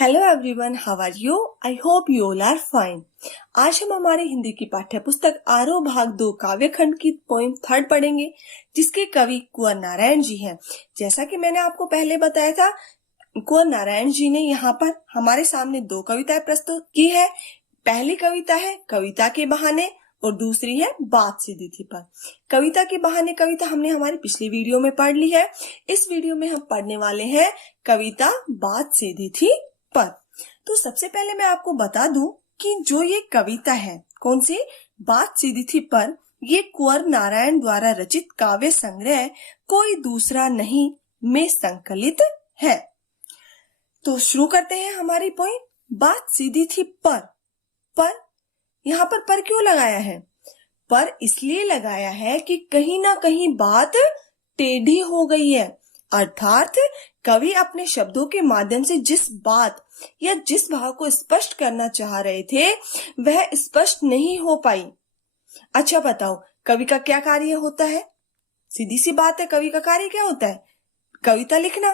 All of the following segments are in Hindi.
Hello everyone, how are you? I hope you all are fine. आज हम हमारी हिंदी की पाठ्य पुस्तक आरोह भाग 2 काव्य खंड की पोइम 3 पढ़ेंगे, जिसके कवि कुंवर नारायण जी हैं। जैसा कि मैंने आपको पहले बताया था, कुंवर नारायण जी ने यहाँ पर हमारे सामने 2 कविताएं प्रस्तुत की है। पहली कविता है कविता के बहाने और दूसरी है बात सीधी थी पर। कविता के बहाने कविता हमने हमारी पिछली वीडियो में पढ़ ली है। इस वीडियो में हम पढ़ने वाले हैं कविता बात सीधी थी पर। तो सबसे पहले मैं आपको बता दूं कि जो ये कविता है, कौन सी, बात सीधी थी पर, ये कुंवर नारायण द्वारा रचित काव्य संग्रह कोई दूसरा नहीं में संकलित है। तो शुरू करते हैं हमारी पॉइंट। बात सीधी थी पर यहाँ पर क्यों लगाया है? पर इसलिए लगाया है कि कहीं ना कहीं बात टेढ़ी हो गई है, अर्थात कवि अपने शब्दों के माध्यम से जिस बात या जिस भाव को स्पष्ट करना चाह रहे थे वह स्पष्ट नहीं हो पाई। अच्छा बताओ, कवि का क्या कार्य होता है? सीधी सी बात है, कवि का कार्य क्या होता है? कविता लिखना।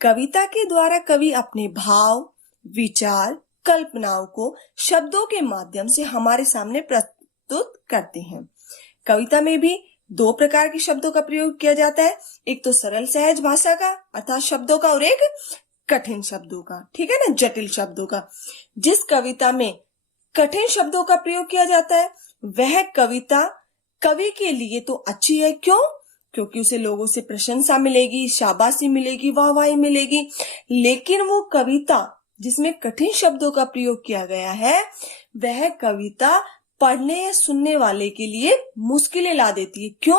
कविता के द्वारा कवि अपने भाव, विचार, कल्पनाओं को शब्दों के माध्यम से हमारे सामने प्रस्तुत करते हैं। कविता में भी 2 प्रकार के शब्दों का प्रयोग किया जाता है, एक तो सरल सहज भाषा का अर्थात शब्दों का, और एक कठिन शब्दों का, ठीक है ना, जटिल शब्दों का। जिस कविता में कठिन शब्दों का प्रयोग किया जाता है वह कविता कवि के लिए तो अच्छी है। क्यों? क्योंकि उसे लोगों से प्रशंसा मिलेगी, शाबाशी मिलेगी, वाहवाही मिलेगी। लेकिन वो कविता जिसमें कठिन शब्दों का प्रयोग किया गया है वह कविता पढ़ने या सुनने वाले के लिए मुश्किलें ला देती है। क्यों?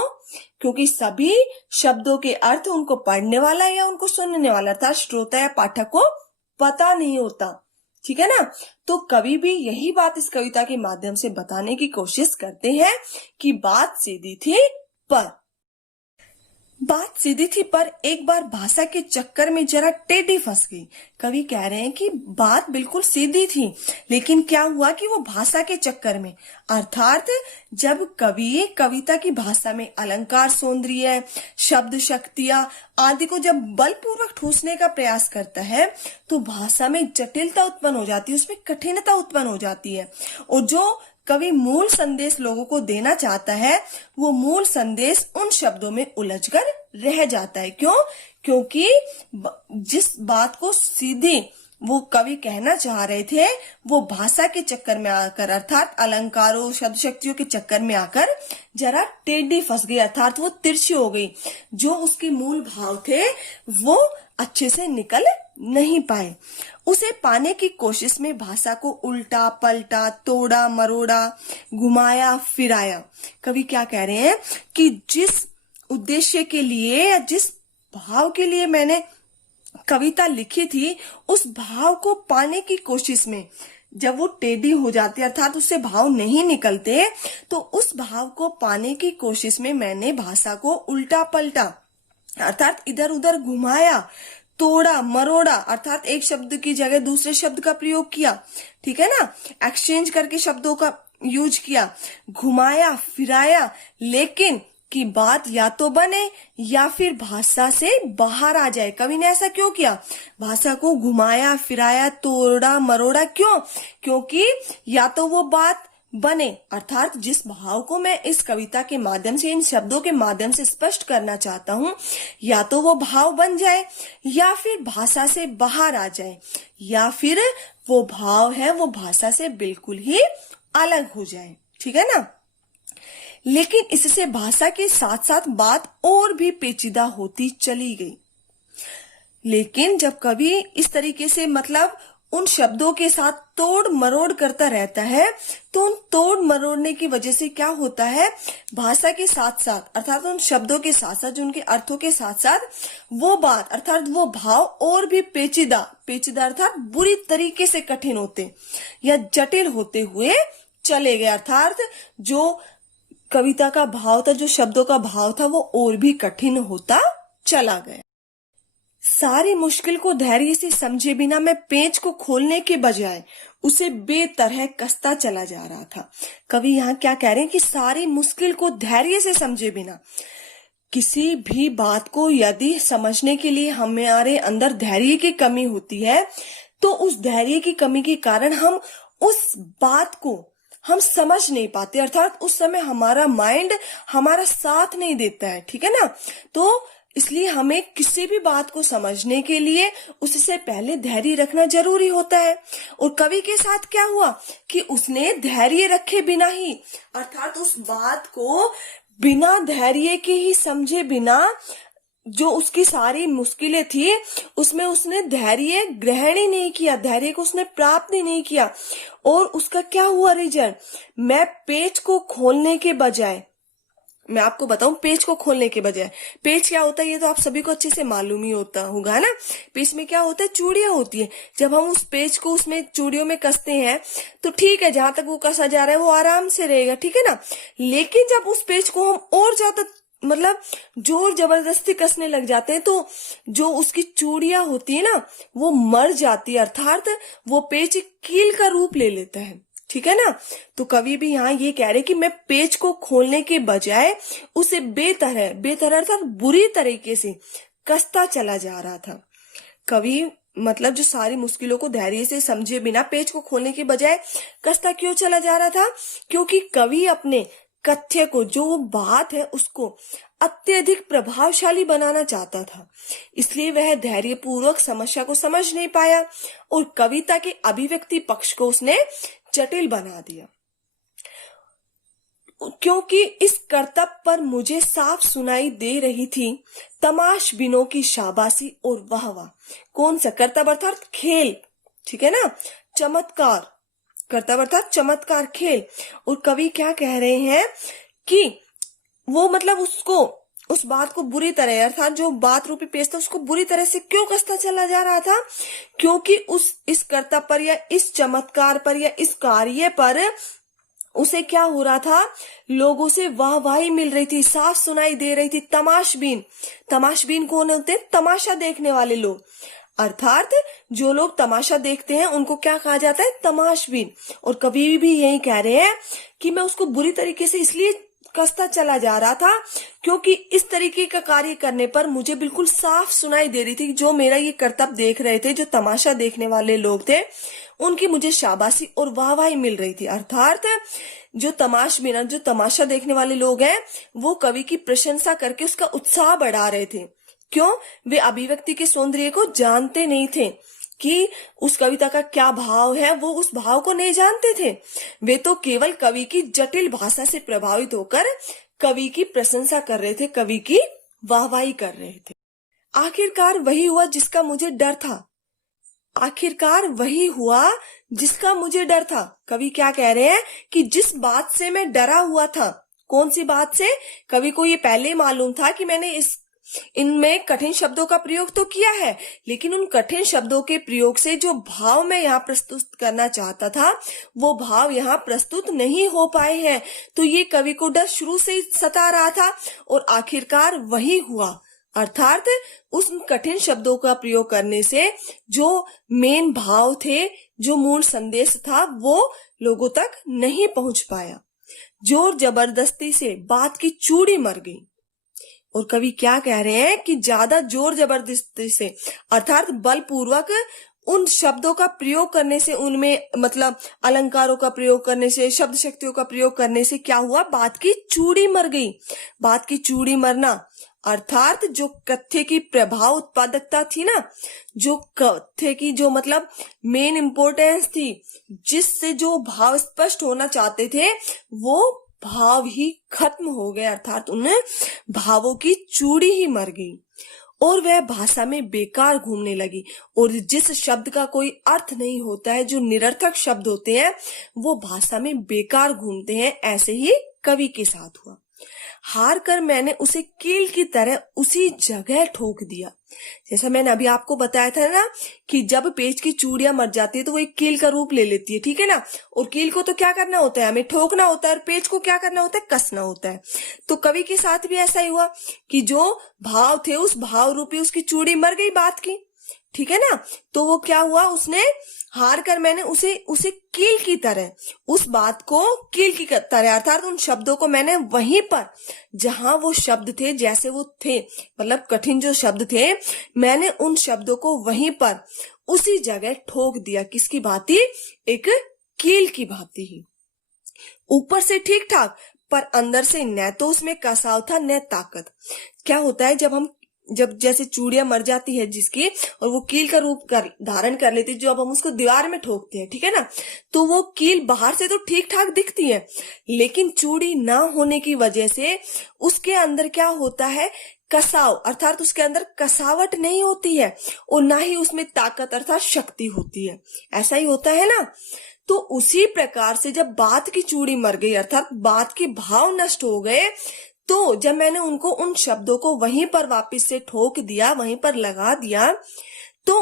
क्योंकि सभी शब्दों के अर्थ उनको पढ़ने वाला या उनको सुनने वाला अर्थात श्रोता या पाठक को पता नहीं होता, ठीक है ना। तो कवि भी यही बात इस कविता के माध्यम से बताने की कोशिश करते हैं कि बात सीधी थी पर। बात सीधी थी पर एक बार भाषा के चक्कर में जरा टेढ़ी फंस गई। कवि कह रहे हैं कि बात बिल्कुल सीधी थी, लेकिन क्या हुआ कि वो भाषा के चक्कर में, अर्थात जब कवि कविता की भाषा में अलंकार, सौंदर्य, शब्द शक्तियां आदि को जब बलपूर्वक ठूसने का प्रयास करता है तो भाषा में जटिलता उत्पन्न हो जाती है, उसमें कठिनता उत्पन्न हो जाती है। और जो कवि मूल संदेश लोगों को देना चाहता है वो मूल संदेश उन शब्दों में उलझकर रह जाता है। क्यों? क्योंकि जिस बात को सीधी वो कवि कहना चाह रहे थे वो भाषा के चक्कर में आकर अर्थात अलंकारों, शब्द शक्तियों के चक्कर में आकर जरा टेढ़ी फंस गई, अर्थात वो तिरछी हो गई। जो उसके मूल भाव थे वो अच्छे से निकल नहीं पाए। उसे पाने की कोशिश में भाषा को उल्टा पलटा, तोड़ा मरोड़ा, घुमाया फिराया। कवि क्या कह रहे हैं कि जिस उद्देश्य के लिए या जिस भाव के लिए मैंने कविता लिखी थी उस भाव को पाने की कोशिश में जब वो टेढ़ी हो जाती है अर्थात उससे भाव नहीं निकलते, तो उस भाव को पाने की कोशिश में मैंने भाषा को उल्टा पलटा अर्थात इधर उधर घुमाया, तोड़ा मरोड़ा अर्थात एक शब्द की जगह दूसरे शब्द का प्रयोग किया, ठीक है ना, एक्सचेंज करके शब्दों का यूज किया, घुमाया फिराया, लेकिन की बात या तो बने या फिर भाषा से बाहर आ जाए। कवि ने ऐसा क्यों किया? भाषा को घुमाया फिराया, तोड़ा मरोड़ा, क्यों? क्योंकि या तो वो बात बने अर्थात जिस भाव को मैं इस कविता के माध्यम से, इन शब्दों के माध्यम से स्पष्ट करना चाहता हूँ, या तो वो भाव बन जाए या फिर भाषा से बाहर आ जाए, या फिर वो भाव है वो भाषा से बिल्कुल ही अलग हो जाए, ठीक है ना। लेकिन इससे भाषा के साथ साथ बात और भी पेचीदा होती चली गई। लेकिन जब कवि इस तरीके से मतलब उन शब्दों के साथ तोड़ मरोड़ करता रहता है तो उन तोड़ मरोड़ने की वजह से क्या होता है, भाषा के साथ साथ अर्थात उन शब्दों के साथ साथ, उनके अर्थों के साथ साथ वो बात अर्थात वो भाव और भी पेचीदा अर्थात बुरी तरीके से कठिन होते या जटिल होते हुए चले गए। अर्थात जो कविता का भाव था, जो शब्दों का भाव था, वो और भी कठिन होता चला गया। सारी मुश्किल को धैर्य से समझे बिना मैं पेंच को खोलने के बजाय उसे बेतरह कसता चला जा रहा था। कवि यहाँ क्या कह रहे हैं कि सारी मुश्किल को धैर्य से समझे बिना, किसी भी बात को यदि समझने के लिए हमारे अंदर धैर्य की कमी होती है तो उस धैर्य की कमी के कारण हम उस बात को हम समझ नहीं पाते, अर्थात उस समय हमारा माइंड हमारा साथ नहीं देता है, ठीक है ना। तो इसलिए हमें किसी भी बात को समझने के लिए उससे पहले धैर्य रखना जरूरी होता है। और कवि के साथ क्या हुआ कि उसने धैर्य रखे बिना ही, अर्थात उस बात को बिना धैर्य के ही समझे बिना, जो उसकी सारी मुश्किलें थी उसमें उसने धैर्य ग्रहण ही नहीं किया, धैर्य को उसने प्राप्त ही नहीं किया। और उसका क्या हुआ रिजल्ट, मैं पेज को खोलने के बजाय, मैं आपको बताऊं, पेज को खोलने के बजाय, पेज क्या होता है ये तो आप सभी को अच्छे से मालूम ही होता होगा ना। पेज में क्या होता है, चूड़ियां होती है। जब हम उस पेज को उसमें चूड़ियों में कसते हैं तो ठीक है, जहां तक वो कसा जा रहा है वो आराम से रहेगा, ठीक है ना। लेकिन जब उस पेज को हम और ज्यादा मतलब जोर जबरदस्ती कसने लग जाते हैं तो जो उसकी चूड़ियां होती है ना वो मर जाती है, अर्थात वो पेज कील का रूप ले लेता है, ठीक है ना। तो कवि भी यहाँ ये कह रहे कि मैं पेज को खोलने के बजाय उसे बेतरह अर्थात बुरी तरीके से कसता चला जा रहा था। कवि मतलब जो सारी मुश्किलों को धैर्य से समझे बिना पेज को खोलने के बजाय कसता क्यों चला जा रहा था, क्योंकि कवि अपने कथ्य को, जो वो बात है उसको अत्यधिक प्रभावशाली बनाना चाहता था। इसलिए वह धैर्य पूर्वक समस्या को समझ नहीं पाया और कविता के अभिव्यक्ति पक्ष को उसने जटिल बना दिया। क्योंकि इस करतब पर मुझे साफ सुनाई दे रही थी तमाशबीनों की शाबाशी और वाहवाह। कौन सा करतब, अर्थात खेल, ठीक है ना, चमत्कार, करतब अर्थात चमत्कार, खेल। और कवि क्या कह रहे हैं कि वो मतलब उसको, उस बात को बुरी तरह, अर्थात जो बात रूपी पेश था उसको बुरी तरह से क्यों कसता चला जा रहा था, क्योंकि इस करतब पर या इस चमत्कार पर या इस कार्य पर उसे क्या हो रहा था, लोगों से वाहवाही मिल रही थी, साफ सुनाई दे रही थी। तमाशबीन कौन होते हैं, तमाशा देखने वाले लोग, अर्थात जो लोग तमाशा देखते हैं उनको क्या कहा जाता है, तमाशबीन। और कवि भी यही कह रहे हैं कि मैं उसको बुरी तरीके से इसलिए कसता चला जा रहा था क्योंकि इस तरीके का कार्य करने पर मुझे बिल्कुल साफ सुनाई दे रही थी, जो मेरा ये करतब देख रहे थे, जो तमाशा देखने वाले लोग थे, उनकी मुझे शाबाशी और वाहवाही मिल रही थी। अर्थात जो तमाशबीन, जो तमाशा देखने वाले लोग हैं, वो कवि की प्रशंसा करके उसका उत्साह बढ़ा रहे थे। क्यों, वे अभिव्यक्ति के सौंदर्य को जानते नहीं थे कि उस कविता का क्या भाव है, वो उस भाव को नहीं जानते थे। वे तो केवल कवि की जटिल भाषा से प्रभावित होकर कवि की प्रशंसा कर रहे थे, कवि की वाहवाही कर रहे थे। आखिरकार वही हुआ जिसका मुझे डर था, आखिरकार वही हुआ जिसका मुझे डर था। कवि क्या कह रहे हैं कि जिस बात से मैं डरा हुआ था, कौन सी बात से, कवि को ये पहले मालूम था कि मैंने इनमें कठिन शब्दों का प्रयोग तो किया है, लेकिन उन कठिन शब्दों के प्रयोग से जो भाव मैं यहाँ प्रस्तुत करना चाहता था वो भाव यहाँ प्रस्तुत नहीं हो पाए हैं। तो ये कवि को डर शुरू से ही सता रहा था और आखिरकार वही हुआ, अर्थात उस कठिन शब्दों का प्रयोग करने से जो मेन भाव थे, जो मूल संदेश था, वो लोगों तक नहीं पहुंच पाया। जोर जबरदस्ती से बात की चूड़ी मर गई। और कवि क्या कह रहे हैं कि ज्यादा जोर जबरदस्ती से, अर्थात बलपूर्वक उन शब्दों का प्रयोग करने से, उनमें मतलब अलंकारों का प्रयोग करने से, शब्द शक्तियों का प्रयोग करने से क्या हुआ, बात की चूड़ी मर गई। बात की चूड़ी मरना अर्थात जो कथ्य की प्रभाव उत्पादकता थी ना, जो कथ्य की जो मतलब मेन इंपॉर्टेंस थी, जिससे जो भाव स्पष्ट होना चाहते थे, वो भाव ही खत्म हो गए, अर्थात उन भावों की चूड़ी ही मर गई और वह भाषा में बेकार घूमने लगी। और जिस शब्द का कोई अर्थ नहीं होता है, जो निरर्थक शब्द होते हैं, वो भाषा में बेकार घूमते हैं। ऐसे ही कवि के साथ हुआ। हार कर मैंने उसे कील की तरह उसी जगह ठोक दिया। जैसा मैंने अभी आपको बताया था ना कि जब पेज की चूड़ियां मर जाती है तो वो एक कील का रूप ले लेती है, ठीक है ना। और कील को तो क्या करना होता है, हमें ठोकना होता है, और पेज को क्या करना होता है, कसना होता है। तो कवि के साथ भी ऐसा ही हुआ कि जो भाव थे, उस भाव रूपी उसकी चूड़ी मर गई बात की, ठीक है ना। तो वो क्या हुआ, उसने हार कर मैंने उसे कील की तरह, उस बात को कील की तरह, अर्थात उन शब्दों को मैंने वहीं पर जहां वो शब्द थे, जैसे वो थे, मतलब कठिन जो शब्द थे, मैंने उन शब्दों को वहीं पर उसी जगह ठोक दिया। किसकी भांति? एक कील की भांति ही। ऊपर से ठीक ठाक, पर अंदर से न तो उसमें कसाव था न ताकत। क्या होता है जब जैसे चूड़ियां मर जाती है जिसकी, और वो कील का रूप धारण कर लेती है, जो अब हम उसको दीवार में ठोकते हैं, ठीक है ना, तो वो कील बाहर से तो ठीक ठाक दिखती है, लेकिन चूड़ी ना होने की वजह से उसके अंदर क्या होता है? कसाव, अर्थात उसके अंदर कसावट नहीं होती है, और ना ही उसमें ताकत अर्थात शक्ति होती है। ऐसा ही होता है ना। तो उसी प्रकार से जब बात की चूड़ी मर गई, अर्थात बात के भाव नष्ट हो गए, तो जब मैंने उनको उन शब्दों को वहीं पर वापस से ठोक दिया, वहीं पर लगा दिया, तो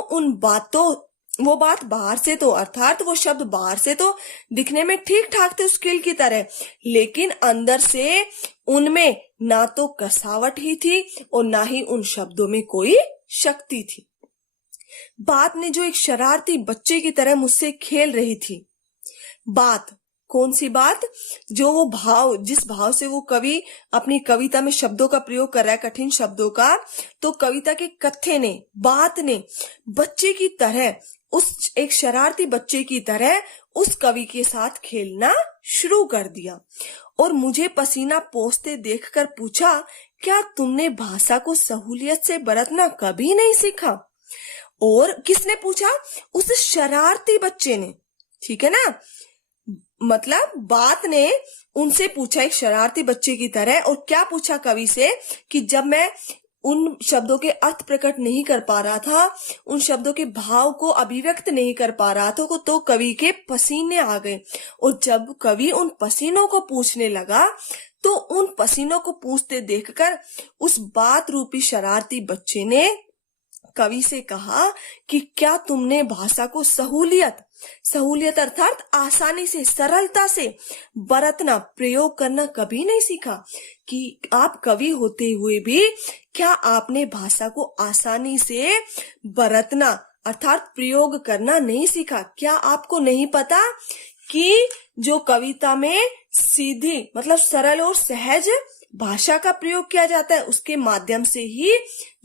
वो बात बाहर से तो, अर्थात वो शब्द बाहर से तो दिखने में ठीक ठाक थे उस कील की तरह, लेकिन अंदर से उनमें ना तो कसावट ही थी और ना ही उन शब्दों में कोई शक्ति थी। बात ने जो एक शरारती बच्चे की तरह मुझसे खेल रही थी। बात, कौन सी बात? जो वो भाव, जिस भाव से वो कवि अपनी कविता में शब्दों का प्रयोग कर रहा है, कठिन शब्दों का, तो कविता के कथ्य ने, बात ने बच्चे की तरह, उस एक शरारती बच्चे की तरह उस कवि के साथ खेलना शुरू कर दिया। और मुझे पसीना पोंछते देखकर पूछा, क्या तुमने भाषा को सहूलियत से बरतना कभी नहीं सीखा? और किसने पूछा? उस शरारती बच्चे ने, ठीक है ना। मतलब बात ने उनसे पूछा एक शरारती बच्चे की तरह, और क्या पूछा कवि से? कि जब मैं उन शब्दों के अर्थ प्रकट नहीं कर पा रहा था, उन शब्दों के भाव को अभिव्यक्त नहीं कर पा रहा था, तो कवि के पसीने आ गए। और जब कवि उन पसीनों को पूछने लगा, तो उन पसीनों को पूछते देखकर उस बात रूपी शरारती बच्चे ने कवि से कहा कि क्या तुमने भाषा को सहूलियत अर्थात आसानी से, सरलता से बरतना, प्रयोग करना कभी नहीं सीखा? कि आप कवि होते हुए भी क्या आपने भाषा को आसानी से बरतना अर्थात प्रयोग करना नहीं सीखा? क्या आपको नहीं पता कि जो कविता में सीधी मतलब सरल और सहज भाषा का प्रयोग किया जाता है, उसके माध्यम से ही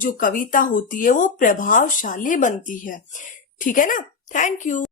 जो कविता होती है वो प्रभावशाली बनती है। ठीक है ना। Thank you.